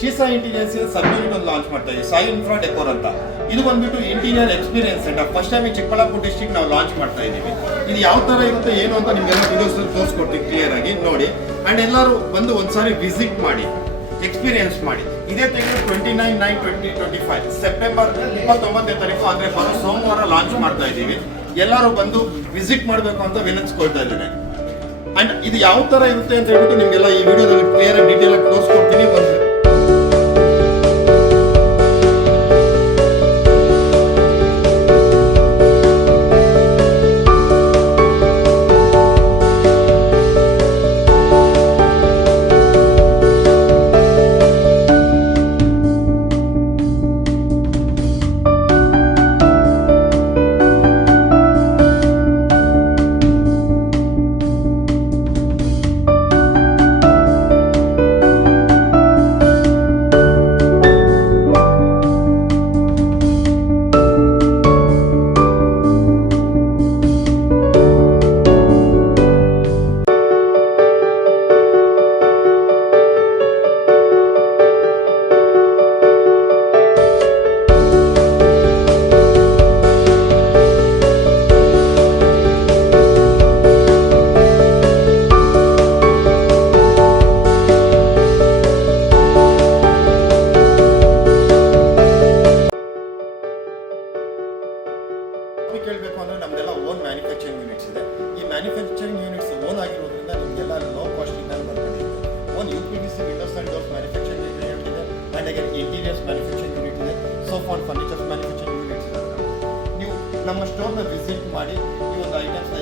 ಶೀಸಾ interiors ಸಬ್ unit ಒಂದು launch ಮಾಡ್ತಾ ಇದ್ದೀವಿ, ಸಾಯಿ ಇನ್ಫ್ರಾ ಡೆಕೋರ್ ಅಂತ. ಇದು ಬಂದ್ಬಿಟ್ಟು interior experience centre. First time ಈ ಚಿಕ್ಕಬಳ್ಳಾಪುರ ಡಿಸ್ಟ್ರಿಕ್ಟ್ ನಾವು ಲಾಂಚ್ ಮಾಡ್ತಾ ಇದ್ದೀವಿ. ಇದು ಯಾವ ಥರ ಇರುತ್ತೆ ಏನು ಅಂತ ನಿಮಗೆಲ್ಲ ವಿಡಿಯೋಸ್ ತೋರಿಸ್ಕೊಡ್ತೀವಿ ಕ್ಲಿಯರ್ ಆಗಿ ನೋಡಿ. ಆ್ಯಂಡ್ ಎಲ್ಲರೂ ಬಂದು ಒಂದ್ಸಾರಿ ವಿಸಿಟ್ ಮಾಡಿ, ಎಕ್ಸ್ಪೀರಿಯನ್ಸ್ ಮಾಡಿ. ಇದೇ ತಿಂಗಳು 29/9/2025 ಸೆಪ್ಟೆಂಬರ್ 29ನೇ ತಾರೀಕು ಅಂದರೆ ಬರೋ ಸೋಮವಾರ ಲಾಂಚ್ ಮಾಡ್ತಾ ಇದ್ದೀವಿ. ಎಲ್ಲರೂ ಬಂದು ವಿಸಿಟ್ ಮಾಡಬೇಕು ಅಂತ ವಿನಂತಿಸ್ಕೊಳ್ತಾ ಇದ್ದೇನೆ. ಆ್ಯಂಡ್ ಇದು ಯಾವ ಥರ ಇರುತ್ತೆ ಅಂತ ಹೇಳ್ಬಿಟ್ಟು ನಿಮಗೆಲ್ಲ ಈ ವಿಡಿಯೋದಲ್ಲಿ ಕ್ಲಿಯರ್ ಆಗಿ ಡೀಟೇಲ್ ಆಗಿ ತೋರಿಸ್ಕೊಡ್ತೀನಿ. ಬಂದು ಕೇಳಬೇಕು ಅಂದರೆ ನಮ್ದೆಲ್ಲ ಓನ್ ಮ್ಯಾನುಫ್ಯಾಕ್ಚರಿಂಗ್ ಯೂನಿಟ್ಸ್ ಇದೆ. ಈ ಮ್ಯಾನುಫ್ಯಾಕ್ಚರಿಂಗ್ ಯೂನಿಟ್ಸ್ ಓನ್ ಆಗಿರೋದ್ರಿಂದ ನಿಮಗೆಲ್ಲ ಲೋ ಕಾಸ್ಟಿಂದ ಬರ್ಕೊಂಡಿದೆ. Own UPVC windows and doors manufacturing unit ಇದೆ. And again interiors manufacturing unit ಇದೆ. Sofa and furnitures manufacturing units ಇದೆ. ನೀವು ನಮ್ಮ ಸ್ಟೋರ್ನ ವಿಸಿಟ್ ಮಾಡಿ ಈ ಒಂದು ಐಟಮ್ಸ್ನ